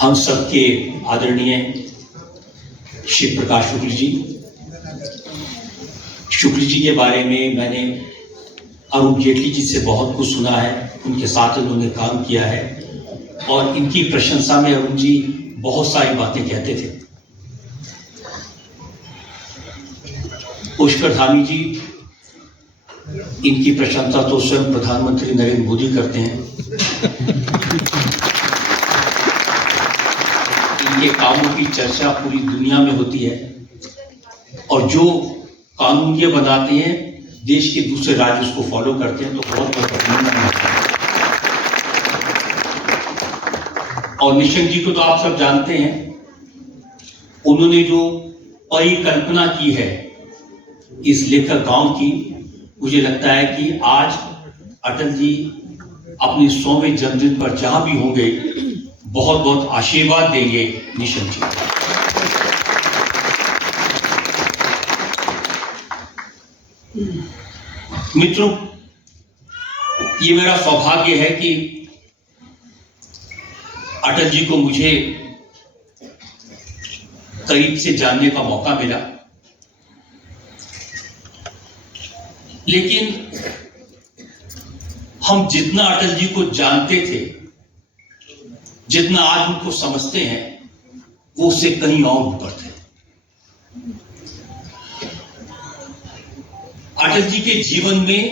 हम सबके आदरणीय शिव प्रकाश शुक्ल जी के बारे में मैंने अरुण जेटली जी से बहुत कुछ सुना है। उनके साथ उन्होंने काम किया है और इनकी प्रशंसा में अरुण जी बहुत सारी बातें कहते थे। पुष्कर धामी जी, इनकी प्रशंसा तो स्वयं प्रधानमंत्री नरेंद्र मोदी करते हैं। इनके कामों की चर्चा पूरी दुनिया में होती है और जो कानून ये बनाते हैं देश के दूसरे राज्य उसको फॉलो करते हैं, तो बहुत बहुत अभिनंदन है। और निशंक जी को तो आप सब जानते हैं, उन्होंने जो परिकल्पना की है इस लेखक गांव की, मुझे लगता है कि आज अटल जी अपने 100वें जन्मदिन पर जहां भी होंगे बहुत बहुत आशीर्वाद देंगे निशंक जी। मित्रों, ये मेरा सौभाग्य है कि अटल जी को मुझे करीब से जानने का मौका मिला, लेकिन हम जितना अटल जी को जानते थे, जितना आज उनको समझते हैं, वो उससे कहीं और ऊपर थे। अटल जी के जीवन में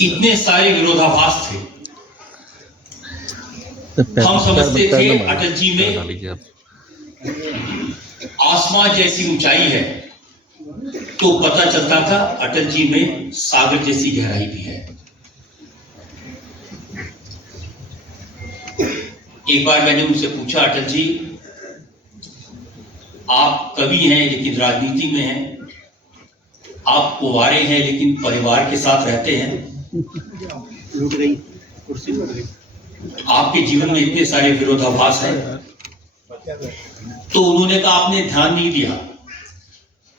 इतने सारे विरोधाभास थे। हम समझते थे अटल जी में आसमान जैसी ऊंचाई है, तो पता चलता था अटल जी में सागर जैसी गहराई भी है। एक बार मैंने उनसे पूछा, अटल जी आप कवि हैं लेकिन राजनीति में हैं, आप कुंवारे हैं लेकिन परिवार के साथ रहते हैं, आपके जीवन में इतने सारे विरोधाभास हैं। तो उन्होंने कहा आपने ध्यान नहीं दिया,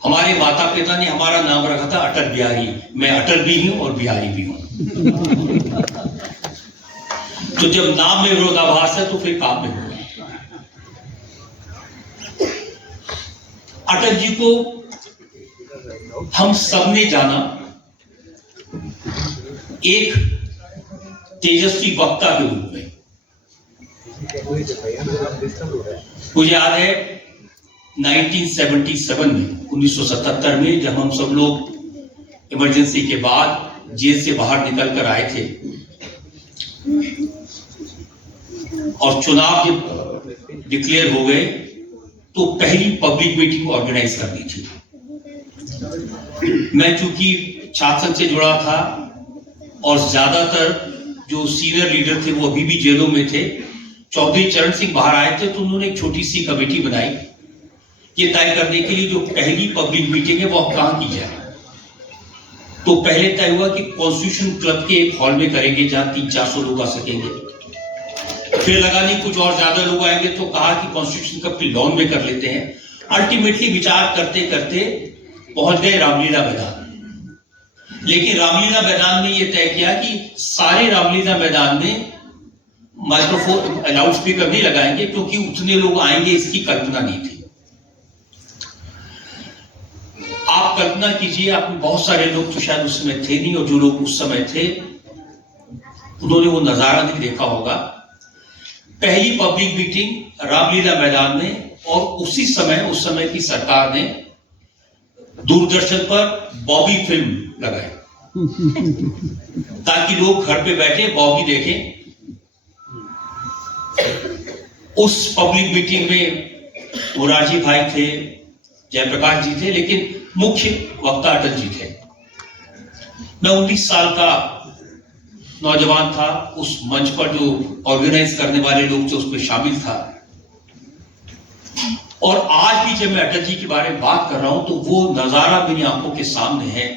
हमारे माता पिता ने हमारा नाम रखा था अटल बिहारी, मैं अटल भी हूं और बिहारी भी हूं। तो जब नाम में विरोधाभास है तो फिर काम में होगा। अटल जी को हम सबने जाना एक तेजस्वी वक्ता के रूप में। मुझे याद है 1977 में 1977 में जब हम सब लोग इमरजेंसी के बाद जेल से बाहर निकल कर आए थे और चुनाव जब डिक्लेयर हो गए, तो पहली पब्लिक मीटिंग ऑर्गेनाइज करनी थी। मैं चूंकि छात्र संघ से जुड़ा था और ज्यादातर जो सीनियर लीडर थे वो अभी भी जेलों में थे, चौधरी चरण सिंह बाहर आए थे, तो उन्होंने एक छोटी सी कमेटी बनाई ये तय करने के लिए जो पहली पब्लिक मीटिंग है वो अब कहां की जाए। तो पहले तय हुआ कि कॉन्स्टिट्यूशन क्लब के एक हॉल में करेंगे जहां 300-400 लोग आ सकेंगे। फिर लगा नहीं कुछ और ज्यादा लोग आएंगे, तो कहा कि कॉन्स्टिट्यूशन क्लब के लॉन में कर लेते हैं। अल्टीमेटली विचार करते करते पहुंच गए रामलीला मैदान। लेकिन रामलीला मैदान में यह तय किया कि सारे रामलीला मैदान में माइक्रोफोन लाउड स्पीकर नहीं लगाएंगे, क्योंकि उतने लोग आएंगे इसकी कल्पना नहीं थी। आप कल्पना कीजिए, आप बहुत सारे लोग तो शायद उस समय थे नहीं, और जो लोग उस समय थे उन्होंने वो नजारा नहीं देखा होगा। पहली पब्लिक मीटिंग रामलीला मैदान में, और उसी समय उस समय की सरकार ने दूरदर्शन पर बॉबी फिल्म लगाई ताकि लोग घर पे बैठे बॉबी देखें। उस पब्लिक मीटिंग में मोरारजी भाई थे, जयप्रकाश जी थे, लेकिन मुख्य वक्ता अटल जी थे। मैं 19 साल का नौजवान था, उस मंच पर जो ऑर्गेनाइज करने वाले लोग थे उसमें शामिल था। और आज भी जब मैं अटल जी के बारे में बात कर रहा हूं तो वो नजारा मेरी आंखों के सामने है।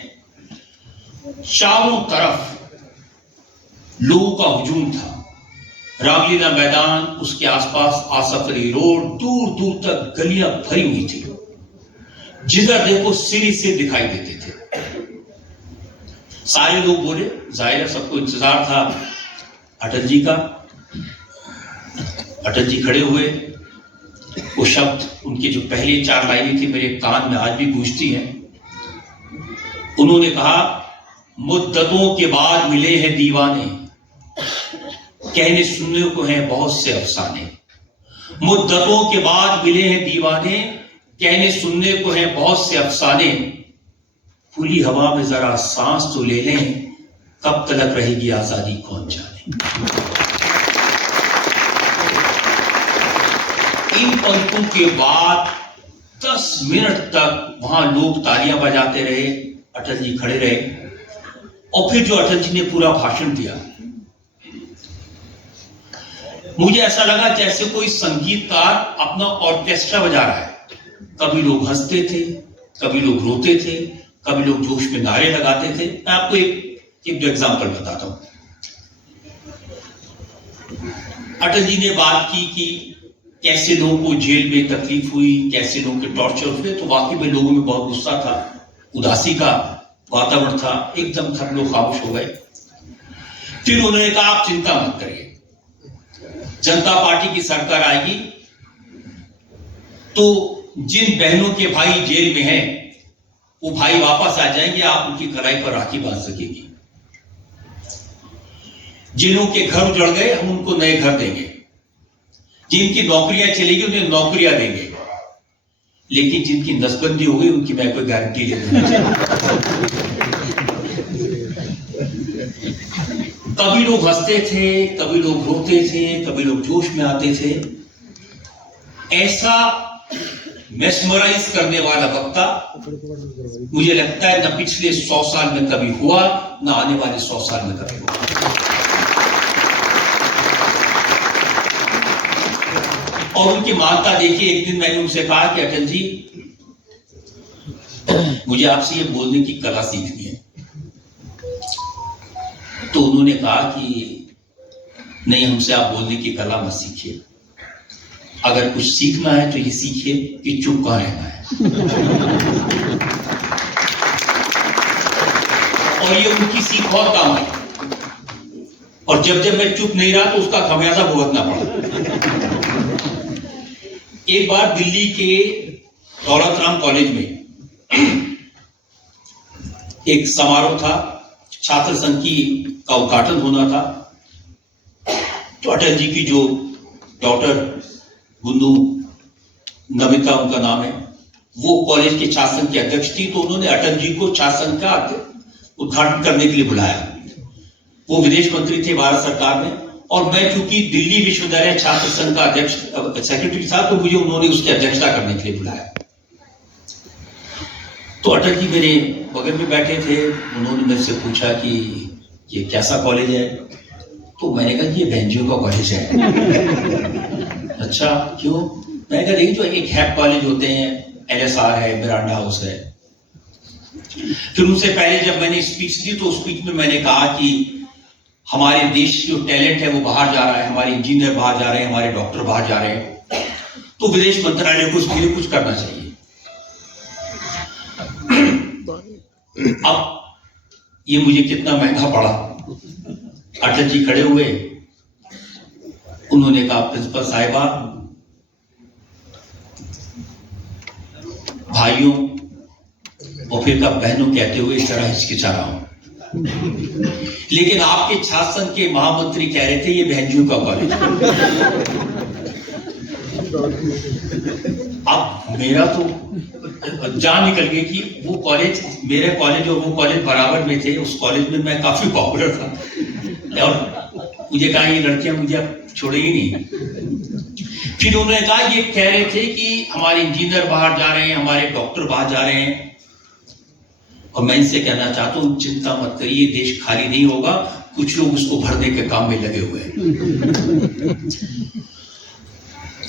चारों तरफ लोगों का हुजूम था। रामलीला मैदान, उसके आसपास आसफ अली रोड, दूर दूर तक गलियां भरी हुई थी, जिधर देखो सीढ़ी से दिखाई देते थे। सारे लोग बोले, जाहिर है सबको इंतजार था अटल जी का। अटल जी खड़े हुए, वो शब्द, उनके जो पहले 4 लाइनें थी मेरे कान में आज भी गूंजती हैं। उन्होंने कहा, मुद्दतों के बाद मिले हैं दीवाने, कहने सुनने को हैं बहुत से अफसाने। मुद्दतों के बाद मिले हैं दीवाने, कहने सुनने को हैं बहुत से अफसाने। खुली हवा में जरा सांस तो ले लें, कब तलक रहेगी आजादी कौन जाने। इन पंक्तियों के बाद 10 मिनट तक वहां लोग तालियां बजाते रहे, अटल जी खड़े रहे, और फिर जो अटल जी ने पूरा भाषण दिया, मुझे ऐसा लगा जैसे कोई संगीतकार अपना ऑर्केस्ट्रा बजा रहा है। कभी लोग हंसते थे, कभी लोग रोते थे, कभी लोग जोश में नारे लगाते थे। मैं आपको एक एग्जांपल बताता हूं। अटल जी ने बात की कि कैसे लोगों को जेल में तकलीफ हुई, कैसे लोगों के टॉर्चर हुए, तो वाकई में लोगों में बहुत गुस्सा था, उदासी का वातावरण था, एकदम सब लोग खामोश हो गए। फिर उन्होंने कहा, आप चिंता मत करिए, जनता पार्टी की सरकार आएगी तो जिन बहनों के भाई जेल में हैं वो भाई वापस आ जाएंगे, आप उनकी कलाई पर राखी बांध सकेंगी। जिनों के घर उजड़ गए हम उनको नए घर देंगे, जिनकी नौकरियां चलेगी उन्हें नौकरियां देंगे, लेकिन जिनकी नसबंदी हो गई उनकी मैं कोई गारंटी नहीं देना चाहता। कभी लोग हंसते थे, कभी लोग रोते थे, कभी लोग जोश में आते थे। ऐसा मेस्मराइज करने वाला वक्ता मुझे लगता है न पिछले 100 साल में कभी हुआ, न आने वाले 100 साल में कभी हुआ। और उनकी मानता देखिए, एक दिन मैंने उनसे कहा कि अटल जी, मुझे आपसे ये बोलने की कला सीखनी है। तो उन्होंने कहा कि नहीं, हमसे आप बोलने की कला मत सीखिए, अगर कुछ सीखना है तो ये सीखिए कि चुप कहां रहना है। और ये उनकी सीख बहुत काम है, और जब जब मैं चुप नहीं रहा तो उसका खमियाजा भुगतना पड़ा। एक बार दिल्ली के दौलत राम कॉलेज में एक समारोह था, छात्र संघ का उद्घाटन होना था। तो अटल जी की जो डॉटर गुंदू, नमिता उनका नाम है, वो कॉलेज के छात्र संघ के अध्यक्ष थी। तो उन्होंने अटल जी को छात्र संघ का उद्घाटन करने के लिए बुलाया। वो विदेश मंत्री थे भारत सरकार में, और मैं चूंकि दिल्ली विश्वविद्यालय छात्र संघ का अध्यक्ष सेक्रेटरी था, तो मुझे उन्होंने उसकी अध्यक्षता करने के लिए बुलाया। तो अटल जी मेरे बगल में बैठे थे, उन्होंने मेरे से पूछा कि ये कैसा कॉलेज है। तो मैंने कहा ये बहनजियों का कॉलेज है। अच्छा, क्यों? मैंने कहा देखिए, जो एक हैप कॉलेज होते हैं, LSR है, मिरांडा हाउस है। फिर उनसे पहले जब मैंने स्पीच दी तो स्पीच में मैंने कहा कि हमारे देश जो टैलेंट है वो बाहर जा रहा है, हमारे इंजीनियर बाहर जा रहे हैं, हमारे डॉक्टर बाहर जा रहे हैं, तो विदेश मंत्रालय को उसके लिए कुछ करना चाहिए। अब ये मुझे कितना महंगा पड़ा। अटल जी खड़े हुए, उन्होंने कहा, प्रिंसिपल साहिबा, भाइयों, और फिर कहा बहनों कहते हुए इस तरह हिचकिचा रहा हूं, लेकिन आपके छात्र संघ के महामंत्री कह रहे थे ये बहनजियों का कॉलेज। अब मेरा तो जान निकल गई कि वो कॉलेज, मेरे कॉलेज और वो कॉलेज बराबर में थे। उस कॉलेज में मैं काफी पॉपुलर था, और मुझे कहा ये लड़कियां मुझे अब छोड़ेगी नहीं। फिर उन्होंने कहा, ये कह रहे थे कि हमारे इंजीनियर बाहर जा रहे हैं, हमारे डॉक्टर बाहर जा रहे हैं, और मैं इनसे कहना चाहता हूं, चिंता मत करिए, देश खाली नहीं होगा, कुछ लोग उसको भरने के काम में लगे हुए हैं।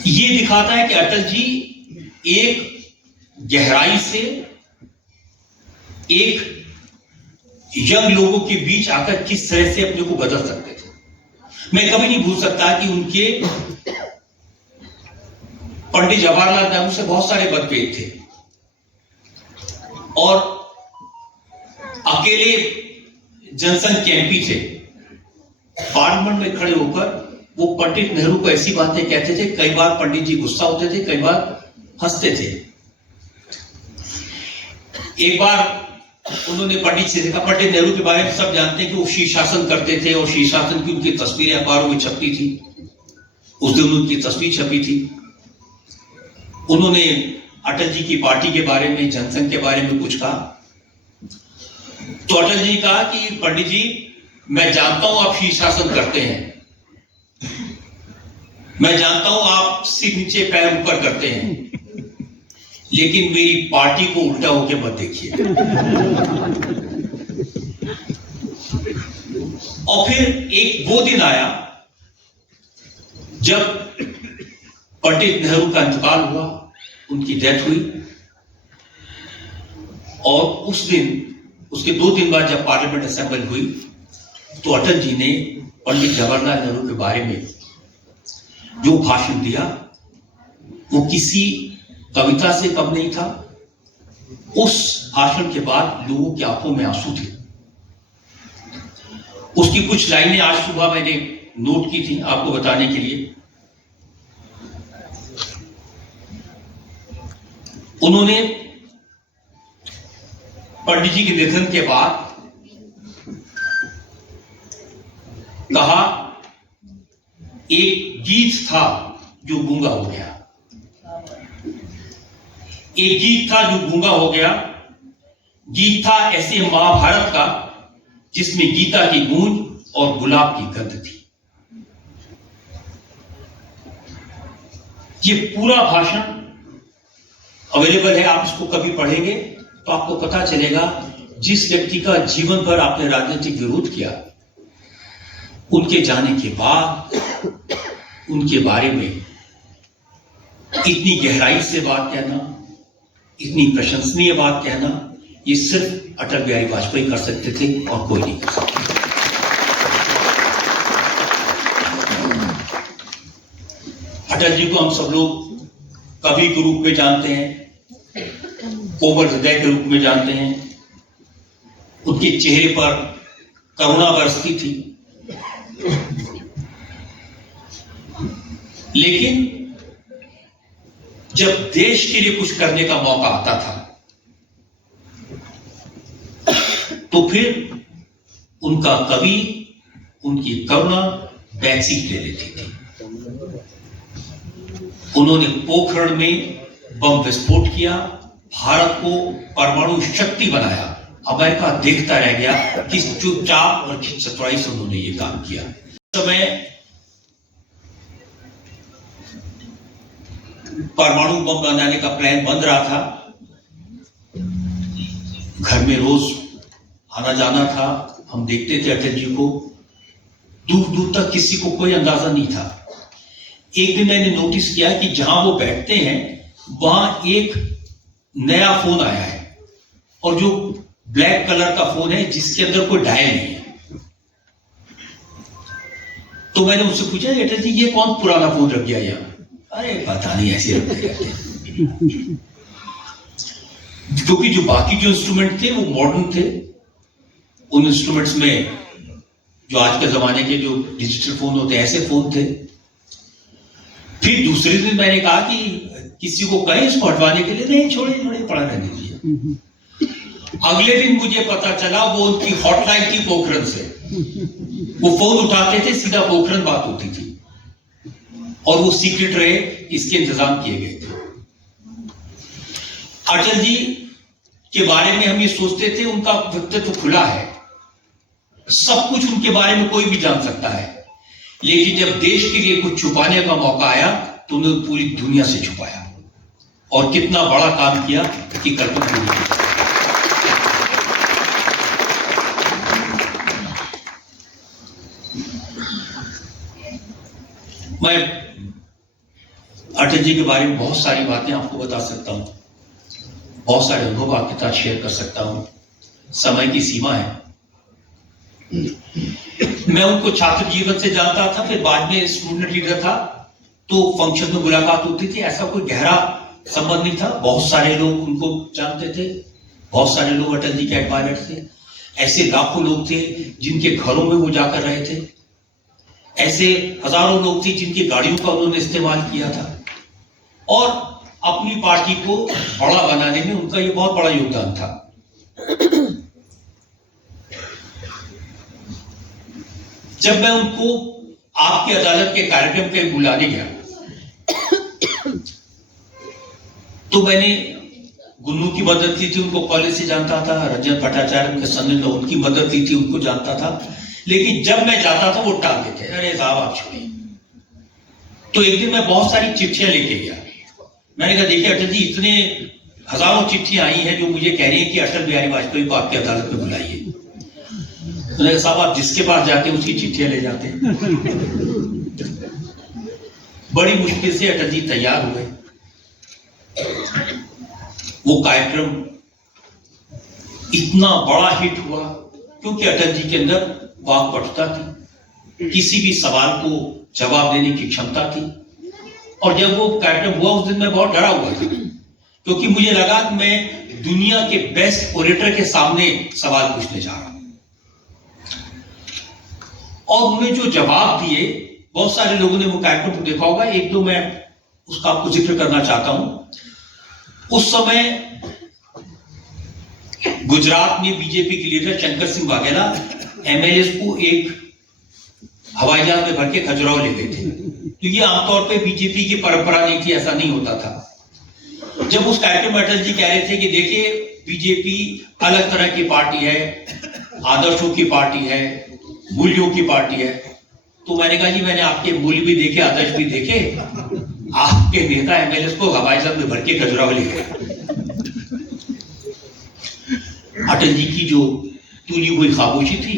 ये दिखाता है कि अटल जी एक गहराई से एक यंग लोगों के बीच आकर किस तरह से अपने को बदल सकते थे। मैं कभी नहीं भूल सकता कि उनके पंडित जवाहरलाल नेहरू से बहुत सारे मतभेद थे, और अकेले जनसंघ के MP थे, पार्लियामेंट में खड़े होकर वो पंडित नेहरू को ऐसी बातें कहते थे, कई बार पंडित जी गुस्सा होते थे, कई बार हंसते थे। एक बार उन्होंने पंडित से देखा, पंडित नेहरू के बारे में सब जानते हैं कि वो शीर्षासन करते थे और शीर्षासन की उनकी तस्वीरें अखबारों में छपती थी। उस दिन उनकी तस्वीर छपी थी। उन्होंने अटल जी की पार्टी के बारे में, जनसंघ के बारे में कुछ कहा, तो अटल जी कहा कि पंडित जी, मैं जानता हूं आप शीर्षासन करते हैं, मैं जानता हूं आप सिर नीचे पैर ऊपर करते हैं, लेकिन मेरी पार्टी को उल्टा होके मत देखिए। और फिर एक वो दिन आया जब पंडित नेहरू का इंतकाल हुआ, उनकी डेथ हुई, और उस दिन, उसके 2 दिन बाद जब पार्लियामेंट असेंबल हुई, तो अटल जी ने पंडित जवाहरलाल नेहरू के बारे में जो भाषण दिया वो किसी कविता से कम नहीं था। उस भाषण के बाद लोगों की आंखों में आंसू थे। उसकी कुछ लाइनें आज सुबह मैंने नोट की थी आपको बताने के लिए। उन्होंने पंडित जी के निधन के बाद कहा, एक गीत था जो गूंगा हो गया, एक गीत था जो गूंगा हो गया। गीत था ऐसे महाभारत का जिसमें गीता की गूंज और गुलाब की गंध थी। ये पूरा भाषण अवेलेबल है, आप इसको कभी पढ़ेंगे तो आपको पता चलेगा जिस व्यक्ति का जीवन भर आपने राजनीतिक विरोध किया, उनके जाने के बाद उनके बारे में इतनी गहराई से बात कहना, इतनी प्रशंसनीय बात कहना, ये सिर्फ अटल बिहारी वाजपेयी कर सकते थे और कोई नहीं कर सकता। अटल जी को हम सब लोग कवि के रूप में जानते हैं, कोमल हृदय के रूप में जानते हैं। उनके चेहरे पर करुणा बरसती थी, लेकिन जब देश के लिए कुछ करने का मौका आता था तो फिर उनका कवि, उनकी करुणा बैकसीट ले लेती थी। उन्होंने पोखरण में बम विस्फोट किया, भारत को परमाणु शक्ति बनाया। अमेरिका देखता रह गया कि चुपचाप और खिंचतराई से उन्होंने ये काम किया। समय परमाणु बम बनाने का प्लान बन रहा था, घर में रोज आना जाना था, हम देखते थे अटल जी को, दूर दूर तक किसी को कोई अंदाजा नहीं था। एक दिन मैंने नोटिस किया कि जहां वो बैठते हैं वहां एक नया फोन आया है, और जो ब्लैक कलर का फोन है जिसके अंदर कोई डायल नहीं है। तो मैंने उससे पूछा, अटल जी ये कौन पुराना फोन रख गया यहाँ? अरे पता नहीं, ऐसे रखते रहते। क्योंकि जो बाकी जो इंस्ट्रूमेंट थे वो मॉडर्न थे, उन इंस्ट्रूमेंट्स में जो आज के जमाने के जो डिजिटल फोन होते हैं ऐसे फोन थे। फिर दूसरे दिन मैंने कहा कि किसी को कहें इसको हटवाने के लिए, नहीं छोड़े पड़ा रहने दीजिए। अगले दिन मुझे पता चला वो उनकी हॉटलाइन थी पोखरण से, वो फोन उठाते थे, सीधा पोखरण बात होती थी, और वो सीक्रेट रहे, इसके इंतजाम किए गए थे। अटल जी के बारे में हम ये सोचते थे उनका व्यक्तित्व खुला है, सब कुछ उनके बारे में कोई भी जान सकता है, लेकिन जब देश के लिए कुछ छुपाने का मौका आया तो उन्होंने पूरी दुनिया से छुपाया, और कितना बड़ा काम किया कि कल्पना नहीं की। मैं अटल जी के बारे में बहुत सारी बातें आपको बता सकता हूं, बहुत सारे अनुभव आपके साथ शेयर कर सकता हूं, समय की सीमा है। मैं उनको छात्र जीवन से जानता था, फिर बाद में स्टूडेंट लीडर था, तो फंक्शन में मुलाकात होती थी, ऐसा कोई गहरा संबंध नहीं था। बहुत सारे लोग उनको जानते थे, बहुत सारे लोग अटल जी के एडमायरर थे, ऐसे लाखों लोग थे जिनके घरों में वो जाकर रहे थे, ऐसे हजारों लोग थे जिनकी गाड़ियों का उन्होंने इस्तेमाल किया था और अपनी पार्टी को बड़ा बनाने में उनका ये बहुत बड़ा योगदान था। जब मैं उनको आपकी अदालत के कार्यक्रम पे बुलाने गया तो मैंने गुन्नू की मदद ली थी, उनको कॉलेज से जानता था, रंजन भट्टाचार्य उनके सन्निध उनकी मदद ली थी, उनको जानता था। लेकिन जब मैं जाता था वो टाल देते, अरे साहब आप छोड़िए। तो एक दिन मैं बहुत सारी चिट्ठियां लेके गया। मैंने कहा देखिए अटल जी, इतने हजारों चिट्ठियां आई हैं जो मुझे कह रही है कि अटल बिहारी वाजपेयी को आपकी अदालत में बुलाइए। मैंने कहा साहब आप जिसके पास जाते हैं उसकी चिट्ठियां ले जाते हैं। बड़ी मुश्किल से अटल जी तैयार हुए। वो कार्यक्रम इतना बड़ा हिट हुआ क्योंकि अटल जी के अंदर वाक्पटुता थी, किसी भी सवाल को जवाब देने की क्षमता थी। और जब वो कार्यक्रम हुआ उस दिन मैं बहुत डरा हुआ था क्योंकि मुझे लगा कि मैं दुनिया के बेस्ट ओरेटर के सामने सवाल पूछने जा रहा हूं। और उन्होंने जो जवाब दिए, बहुत सारे लोगों ने वो कार्यक्रम को देखा होगा, एक दो मैं उसका आपको जिक्र करना चाहता हूं। उस समय गुजरात में बीजेपी के लीडर शंकर सिंह वाघेला एमएलए को एक हवाई जहाज में भर के खजुराहो ले गए थे। तो ये आमतौर पे बीजेपी की परंपरा नहीं थी, ऐसा नहीं होता था। जब उस कार्यक्रम में अटल जी कह रहे थे कि देखिए बीजेपी अलग तरह की पार्टी है, आदर्शों की पार्टी है, मूल्यों की पार्टी है, तो मैंने कहा जी मैंने आपके मूल्य भी देखे, आदर्श भी देखे, आपके नेता एमएलए को हवाई जहाज में भर के खजुराहो ले गए। अटल जी की जो तुली हुई खामोशी थी।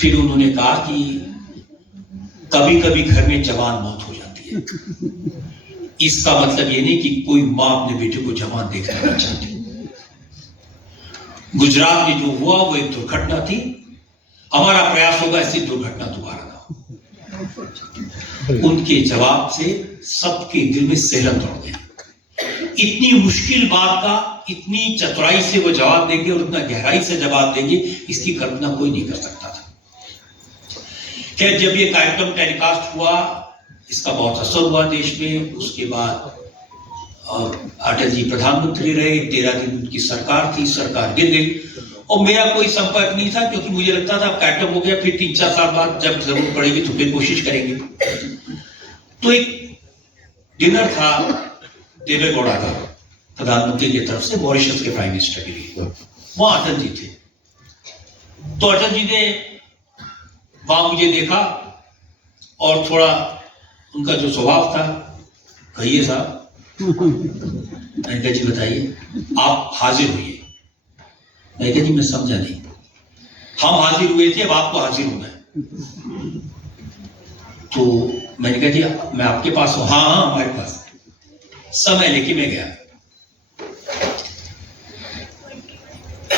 फिर उन्होंने कहा कि कभी कभी घर में जवान मौत हो जाती है। इसका मतलब ये नहीं कि कोई मां अपने बेटे को जवान देखना नहीं चाहती। गुजरात में जो हुआ वो एक दुर्घटना थी। हमारा प्रयास होगा ऐसी दुर्घटना दोबारा ना हो। उनके जवाब से सबके दिल में सेहरन दौड़ गई। इतनी मुश्किल बात का इतनी चतुराई से वो जवाब देंगे और इतना गहराई से जवाब देंगे, इसकी कल्पना कोई नहीं कर सकता था। खैर जब ये कार्यक्रम टेलीकास्ट हुआ, इसका बहुत असर हुआ देश में। उसके बाद अटल जी प्रधानमंत्री रहे, 13 दिन उनकी सरकार थी, सरकार गिर गई और मेरा कोई संपर्क नहीं था क्योंकि मुझे लगता था अब कार्यक्रम हो गया, फिर 3-4 साल बाद जब जरूरत पड़ेगी तो फिर कोशिश करेंगे। तो एक डिनर था देवेगौड़ा का प्रधानमंत्री की तरफ से मॉरिशस के प्राइम मिनिस्टर के लिए, वहां अटल जी थे। तो अटल जी ने वहां मुझे देखा और थोड़ा उनका जो स्वभाव था, कहिए साहब, मैंने कहा जी बताइए, आप हाजिर हुए। मैंने कहा जी मैं समझा नहीं। हम हाजिर हुए थे, अब आपको हाजिर होना है। तो मैंने कहा जी मैं आपके पास हूं। हाँ हाँ हमारे पास। समय लेके मैं गया।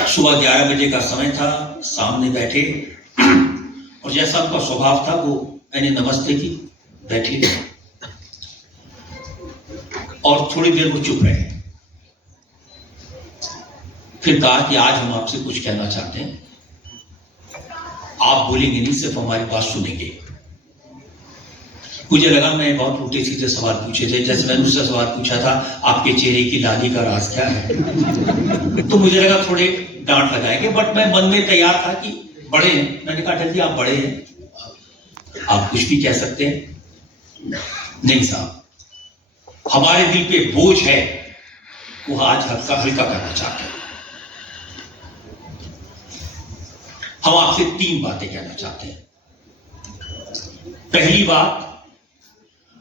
सुबह 11 बजे का समय था, सामने बैठे और जैसा उनका स्वभाव था वो मैंने नमस्ते की, बैठे और थोड़ी देर वो चुप रहे। फिर कहा कि आज हम आपसे कुछ कहना चाहते हैं, आप बोलेंगे नहीं, सिर्फ हमारी बात सुनेंगे। मुझे लगा मैं बहुत उल्टे सीधे सवाल पूछे थे, जैसे मैंने उससे सवाल पूछा था आपके चेहरे की लाली का राज क्या है। तो मुझे लगा थोड़े डांट लगाएंगे, बट मैं मन में तैयार था कि बड़े हैं। मैंने कहा अटल जी आप बड़े हैं, आप कुछ भी कह सकते हैं। नहीं साहब, हमारे दिल पे बोझ है, वो आज हल्का करना चाहते हैं। हम आपसे 3 बातें कहना चाहते हैं। पहली बात,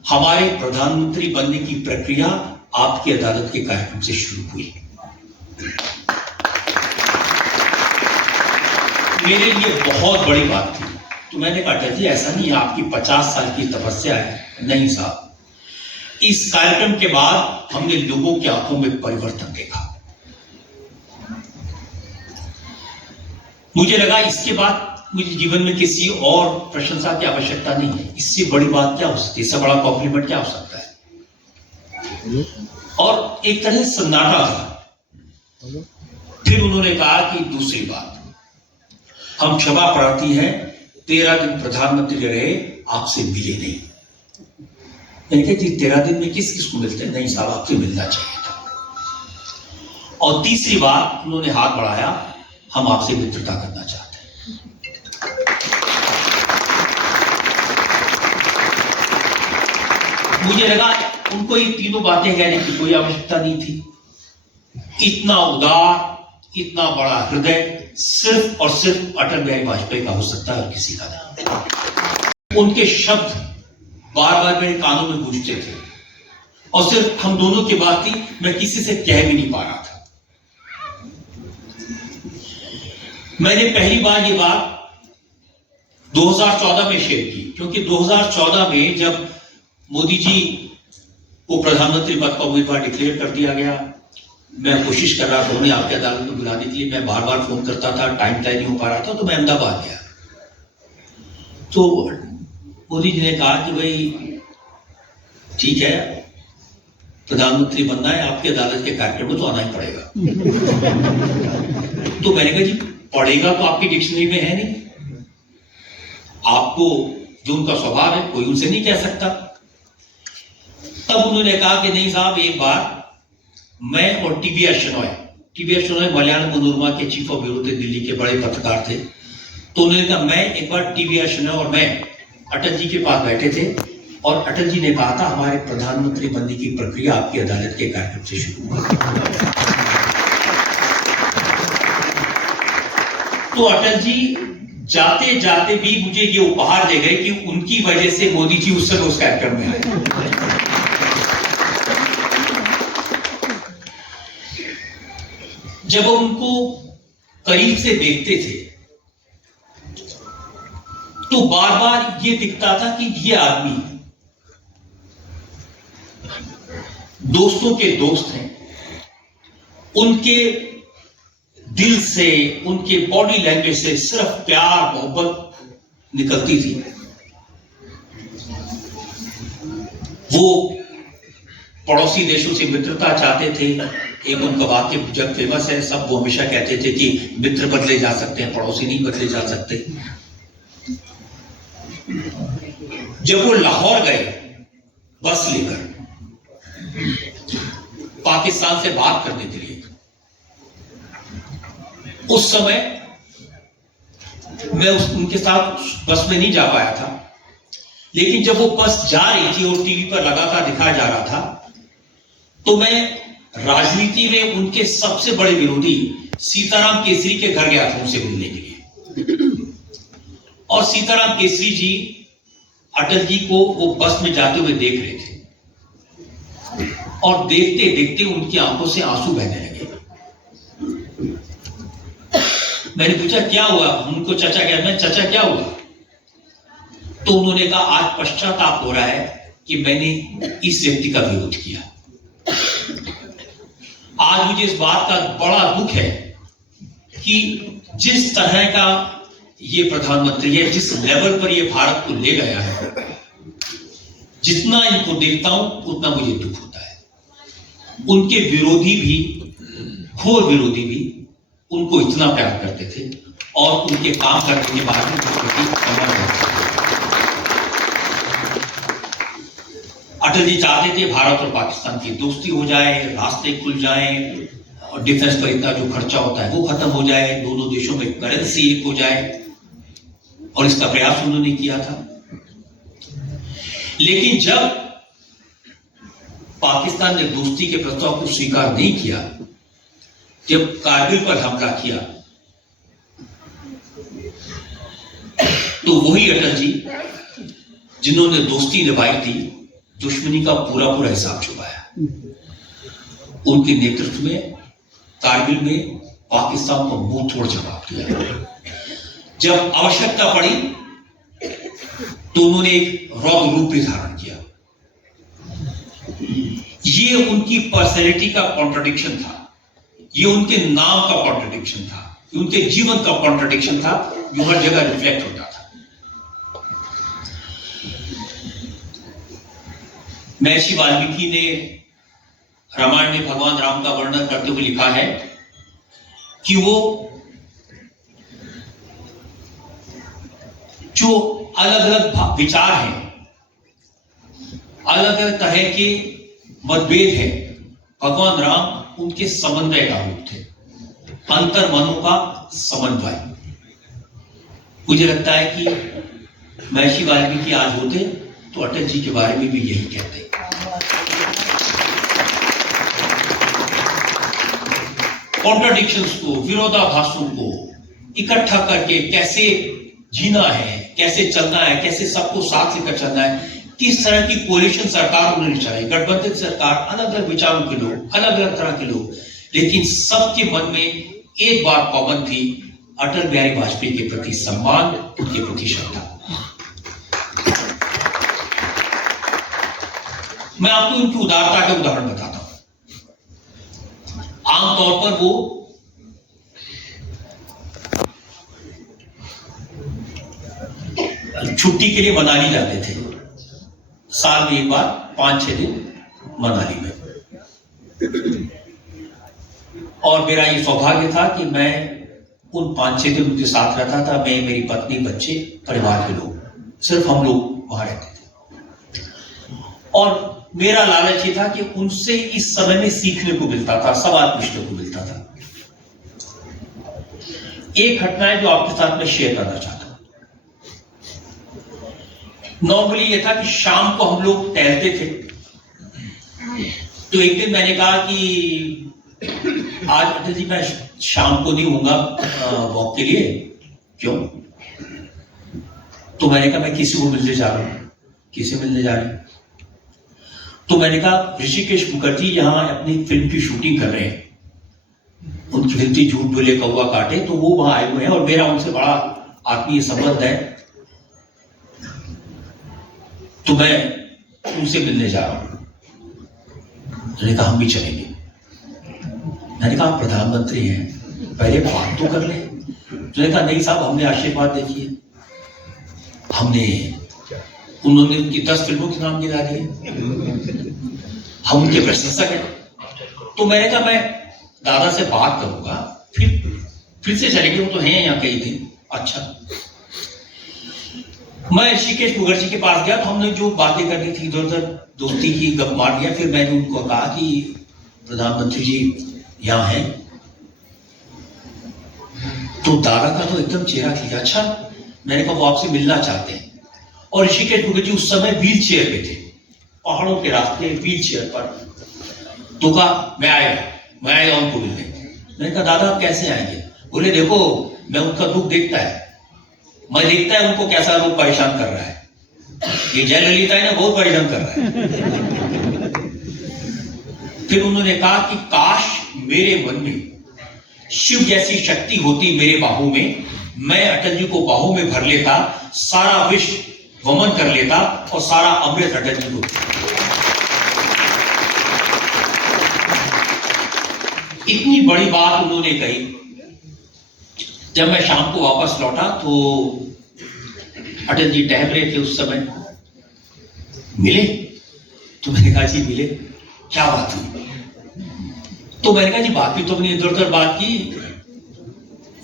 हमारे प्रधानमंत्री बनने की प्रक्रिया आपकी अदालत के कार्यक्रम से शुरू हुई। मेरे लिए बहुत बड़ी बात थी। तो मैंने कहा अटल जी ऐसा नहीं है, आपकी 50 साल की तपस्या है। नहीं साहब, इस कार्यक्रम के बाद हमने लोगों की आंखों में परिवर्तन देखा। मुझे लगा इसके बाद मुझे जीवन में किसी और प्रशंसा की आवश्यकता नहीं है। इससे बड़ी बात क्या हो सकती है, इससे बड़ा कॉम्प्लीमेंट क्या हो सकता है। और एक तरह से सन्नाटा था। फिर उन्होंने कहा कि दूसरी बात, हम क्षमा प्रार्थी हैं, 13 दिन प्रधानमंत्री रहे, आपसे मिले नहीं। मैंने कहा 13 दिन में किस किस को मिलते हैं? नहीं साहब, आपसे मिलना चाहिए था। और तीसरी बार उन्होंने हाथ बढ़ाया, हम आपसे मित्रता करना चाहते हैं। मुझे लगा उनको ये तीनों बातें कहने की कोई आवश्यकता नहीं थी। इतना उदार, इतना बड़ा हृदय सिर्फ और सिर्फ अटल बिहारी वाजपेयी का हो सकता है और किसी का नहीं। उनके शब्द बार बार मेरे कानों में गूंजते थे और सिर्फ हम दोनों की बात थी, मैं किसी से कह भी नहीं पा रहा था। मैंने पहली बार ये बात 2014 में शेयर की, क्योंकि 2014 में जब मोदी जी को प्रधानमंत्री पद का उम्मीदवार डिक्लेयर कर दिया गया, मैं कोशिश कर रहा था उन्हें आपके अदालत में बुलाने के लिए। मैं बार बार फोन करता था, टाइम तय नहीं हो पा रहा था, तो मैं अहमदाबाद गया। तो मोदी जी ने कहा कि भाई ठीक है, प्रधानमंत्री बनना है, आपके अदालत के कार्यक्रम में तो आना ही पड़ेगा। तो मैंने कहा जी पड़ेगा तो आपकी डिक्शनरी में है नहीं, आपको जो उनका स्वभाव है कोई उनसे नहीं कह सकता। तब उन्होंने कहा कि नहीं साहब, एक बार मैं और टीवीएस शनॉय मलयालम मनोरमा के चीफ ऑफ ब्यूरो थे, दिल्ली के बड़े पत्रकार थे। तो उन्होंने कहा मैं एक बार टीवीएस शनॉय और मैं अटल जी के पास बैठे थे और अटल जी ने कहा था हमारे प्रधानमंत्री बनने की प्रक्रिया आपकी अदालत के कार्यक्रम से शुरू हुई। तो अटल जी जाते जाते भी मुझे ये उपहार दे गए कि उनकी वजह से मोदी जी उस समय उस कार्यक्रम में आए। जब उनको करीब से देखते थे तो बार बार ये दिखता था कि ये आदमी दोस्तों के दोस्त हैं। उनके दिल से, उनके बॉडी लैंग्वेज से सिर्फ प्यार मोहब्बत निकलती थी। वो पड़ोसी देशों से मित्रता चाहते थे। एक उनका वाक्य जब फेमस है, सब वो हमेशा कहते थे कि मित्र बदले जा सकते हैं, पड़ोसी नहीं बदले जा सकते। जब वो लाहौर गए बस लेकर पाकिस्तान से बात करने के लिए, उस समय मैं उनके साथ बस में नहीं जा पाया था, लेकिन जब वो बस जा रही थी और टीवी पर लगातार दिखाया जा रहा था, तो मैं राजनीति में उनके सबसे बड़े विरोधी सीताराम केसरी के घर गया था उनसे मिलने के लिए। और सीताराम केसरी जी अटल जी को वो बस में जाते हुए देख रहे थे और देखते देखते उनकी आंखों से आंसू बहने लगे। मैंने पूछा क्या हुआ? उनको चाचा क्या? मैं चाचा क्या हुआ? तो उन्होंने कहा आज पश्चाताप हो रहा है कि मैंने इस व्यक्ति का विरोध किया। आज मुझे इस बात का बड़ा दुख है कि जिस तरह का ये प्रधानमंत्री है, जिस लेवल पर ये भारत को ले गया है, जितना इनको देखता हूं उतना मुझे दुख होता है। उनके विरोधी भी, घोर विरोधी भी उनको इतना प्यार करते थे और उनके काम करने के बाद अटल जी चाहते थे भारत और पाकिस्तान की दोस्ती हो जाए, रास्ते खुल जाएं और डिफेंस पर इतना जो खर्चा होता है वो खत्म हो जाए, दोनों देशों में करेंसी एक हो जाए, और इसका प्रयास उन्होंने किया था। लेकिन जब पाकिस्तान ने दोस्ती के प्रस्ताव को स्वीकार नहीं किया, जब कारगिल पर हमला किया, तो वही अटल जी जिन्होंने दोस्ती निभाई थी, दुश्मनी का पूरा पूरा हिसाब छुपाया। उनके नेतृत्व में कारगिल में पाकिस्तान को मुंह तोड़ जवाब दिया। जब आवश्यकता पड़ी तो उन्होंने एक रौद्र रूप भी धारण किया। ये उनकी पर्सनैलिटी का कॉन्ट्रडिक्शन था, ये उनके नाम का कॉन्ट्रडिक्शन था, ये उनके जीवन का कॉन्ट्रडिक्शन था, जो हर जगह रिफ्लेक्ट होता था। महर्षि वाल्मीकि ने रामायण में भगवान राम का वर्णन करते हुए लिखा है कि वो जो अलग अलग विचार हैं, अलग अलग तरह के मतभेद है, भगवान राम उनके समन्वय का रूप थे, अंतर मनों का समन्वय। मुझे लगता है कि महर्षि वाल्मीकि आज होते तो अटल जी के बारे में भी यही कहते। कॉन्ट्राडिक्शंस को, विरोधाभासों को इकट्ठा करके कैसे जीना है, कैसे चलना है, कैसे सबको साथ लेकर चलना है, किस तरह की कोalition सरकार उन्होंने चलाई, गठबंधन सरकार, अलग अलग विचारों के लोग, अलग अलग तरह के लोग, लेकिन सबके मन में एक बात कॉमन थी, अटल बिहारी वाजपेयी के प्रति सम्मान, उनके प्रति श्रद्धा। मैं आपको उनकी उदारता का उदाहरण बताता हूं। आमतौर पर वो छुट्टी के लिए मनाली जाते थे, साल में एक बार 5-6 दिन मनाली में। और मेरा ये सौभाग्य था कि मैं उन 5-6 दिन उनके साथ रहता था, मैं, मेरी पत्नी, बच्चे, परिवार के लोग, सिर्फ हम लोग वहां रहते थे। और मेरा लालच ये था कि उनसे इस समय में सीखने को मिलता था, सवाल पूछने को मिलता था। एक घटना है जो आपके साथ में शेयर करना चाहता हूं। नॉर्मली ये था कि शाम को हम लोग टहलते थे, तो एक दिन मैंने कहा कि आज अटल जी मैं शाम को नहीं होऊंगा वॉक के लिए। क्यों? तो मैंने कहा मैं किसी को मिलने जा रहा हूं। किसे मिलने जा रहे हैं? तो मैंने कहा ऋषिकेश मुखर्जी यहां अपनी फिल्म की शूटिंग कर रहे हैं, उनकी फिल्म थी झूठ बोले कौवा काटे, तो वो वहां आए हुए हैं और मेरा उनसे बड़ा आत्मीय संबंध है, तो मैं उनसे मिलने जा रहा हूं। मैंने कहा हम भी चलेंगे। मैंने कहा आप प्रधानमंत्री हैं, पहले बात तो कर ले। मैंने कहा नहीं साहब, हमने आशीर्वाद देखी है, उन्होंने उनकी 10 फिल्मों के नाम गिरा दिए, हम उनके प्रशंसक हैं। तो मैंने कहा मैं दादा से बात करूंगा, फिर से चलेंगे, वो तो हैं यहाँ कई दिन। अच्छा, मैं ऋषिकेश मुखर्जी के पास गया, तो हमने जो बातें करनी थी इधर उधर दोस्ती की गप मार दिया। फिर मैंने उनको कहा कि प्रधानमंत्री जी यहाँ हैं। तो दादा का तो एकदम चेहरा खिला। अच्छा, मैंने कहा वो आपसे मिलना चाहते हैं। और ऋषिकेश मुखर्जी उस समय व्हील चेयर पे थे, पहाड़ों के रास्ते व्हील चेयर पर। तो कहा मैं आएगा उनको मिलने। मैंने कहा दादा आप कैसे आएंगे? बोले देखो मैं उनका दुख देखता है, मैं देखता है उनको कैसा लोग परेशान कर रहा है, ये जयललिता है ना बहुत परेशान कर रहा है। फिर उन्होंने कहा कि काश मेरे मन में शिव जैसी शक्ति होती मेरे बाहों में, मैं अटल जी को बाहों में भर लेता, सारा विश्व वमन कर लेता और सारा अमृत अटल जी को। इतनी बड़ी बात उन्होंने कही। जब मैं शाम को वापस लौटा तो अटल जी टहल रहे थे उस समय, मिले। तो मैंने कहा जी मिले, क्या बात हुई? तो मैंने कहा जी बात भी तो अपनी इधर उधर बात की।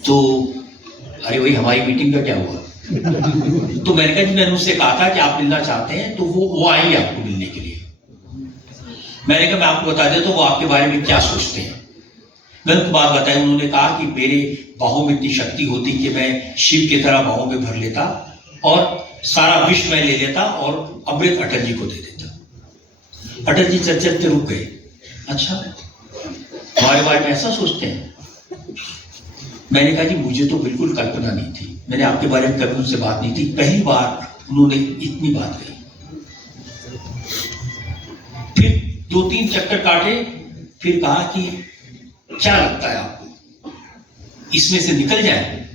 तो अरे वही हमारी मीटिंग का क्या हुआ? तो मैंने कहा जी मैंने उससे कहा था कि आप मिलना चाहते हैं, तो वो आएंगे आपको मिलने के लिए। मैंने कहा मैं आपको बता दें तो वो आपके बारे में क्या सोचते हैं। मैंने उनको बात बताई। उन्होंने कहा कि मेरे बाहों में इतनी शक्ति होती कि मैं शिव की तरह बाहों में भर लेता और सारा विश्व में ले लेता और अमृत अटल जी को दे देता। अटल जी चलते रुक गए। अच्छा, हमारे बारे में ऐसा सोचते हैं? मैंने कहा जी मुझे तो बिल्कुल कल्पना नहीं थी, मैंने आपके बारे में कभी उनसे बात नहीं थी, पहली बार उन्होंने इतनी बात कही। फिर 2-3 चक्कर काटे, फिर कहा कि क्या लगता है आपको, इसमें से निकल जाए?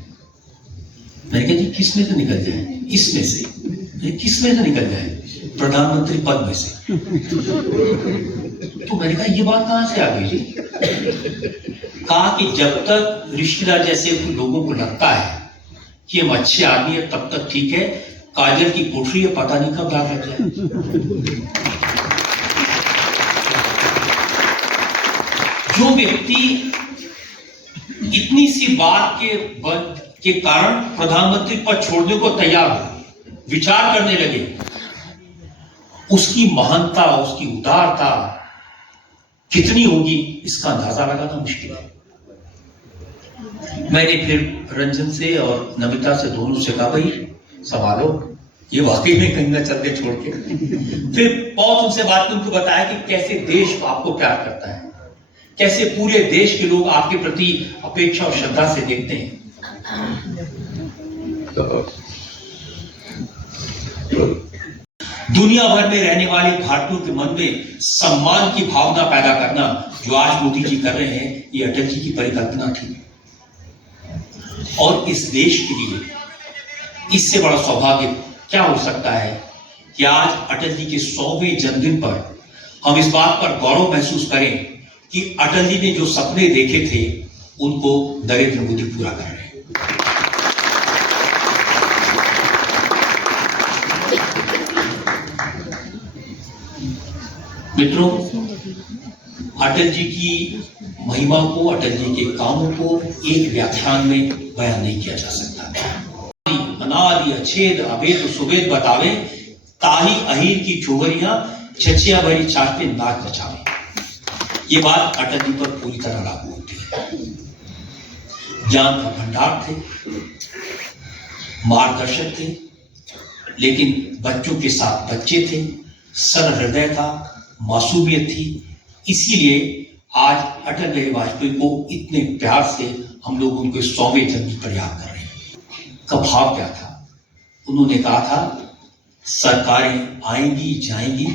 मैंने कहा जी किसमें से निकल जाए? इसमें से। किसमें से निकल जाए? प्रधानमंत्री पद में से। तो मैंने कहा ये बात कहां से आ गई जी? कहा कि जब तक ऋषिकेश जैसे लोगों को लगता है कि हम अच्छे आदमी है तब तक ठीक है, काजल की कोठरी है पता नहीं कब दाग लग जाए। जो व्यक्ति इतनी सी बात के कारण प्रधानमंत्री पद छोड़ने को तैयार हो, विचार करने लगे, उसकी महानता, उसकी उदारता कितनी होगी इसका अंदाजा लगाना मुश्किल है। मैंने फिर रंजन से और नमिता से, दोनों से कहा, भाई संभालो, ये वाकई में कहीं ना चल दे छोड़ के। फिर बहुत उनसे बात की, उनको बताया कि कैसे देश आपको प्यार करता है, कैसे पूरे देश के लोग आपके प्रति अपेक्षा और श्रद्धा से देखते हैं। दुनिया भर में रहने वाले भारतीयों के मन में सम्मान की भावना पैदा करना जो आज मोदी जी कर रहे हैं, ये अटल जी की परिकल्पना थी। और इस देश के लिए इससे बड़ा सौभाग्य क्या हो सकता है कि आज अटल जी के 100वें जन्मदिन पर हम इस बात पर गौरव महसूस करें कि अटल जी ने जो सपने देखे थे उनको नरेंद्र मोदी पूरा कर रहे हैं। मित्रों, अटल जी की महिमा को, अटल जी के कामों को एक व्याख्यान में बयान नहीं किया जा सकता। अनादि अछेद अभेद सुवेद बतावे, ताही अहीर की चोगरियां छचिया भरी चाहते नाच नचावे। ये बात अटल जी पर पूरी तरह लागू होती है। ज्ञान का भंडार थे, मार्गदर्शक थे, लेकिन बच्चों के साथ बच्चे थे, सरल हृदय था, मासूमियत थी। इसीलिए आज अटल बिहारी वाजपेयी को इतने प्यार से हम लोग उनके 100वें जन्मदिन पर याद कर रहे हैं। का भाव क्या था? उन्होंने कहा था, सरकारें आएंगी जाएंगी,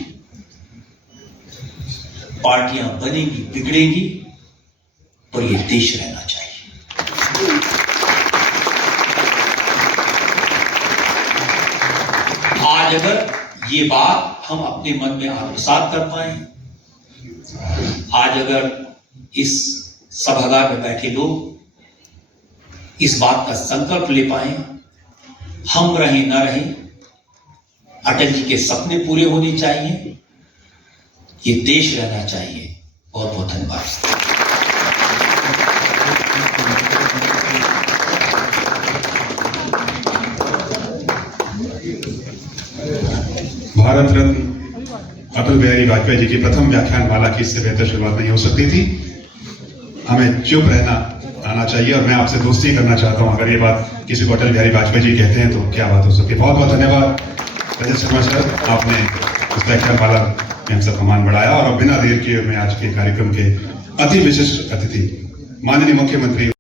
पार्टियां बनेंगी बिगड़ेंगी, पर यह देश रहना चाहिए। आज अगर ये बात हम अपने मन में आत्मसात कर पाए, आज अगर इस सभागार में बैठे लोग इस बात का संकल्प ले पाए, हम रहें न रहें, अटल जी के सपने पूरे होने चाहिए, ये देश रहना चाहिए। बहुत बहुत धन्यवाद। भारत रत्न अटल बिहारी वाजपेयी जी की प्रथम व्याख्यान माला की इससे बेहतर शुरुआत नहीं हो सकती थी। हमें चुप रहना आना चाहिए और मैं आपसे दोस्ती करना चाहता हूं। अगर ये बात किसी को अटल बिहारी वाजपेयी जी कहते हैं तो क्या बात हो सकती है। बहुत बहुत धन्यवाद रजत शर्मा सर, आपने इस व्याख्यान माला में हम सब सम्मान बढ़ाया। और अब बिना देर किए मैं आज के कार्यक्रम के अति विशिष्ट अतिथि माननीय मुख्यमंत्री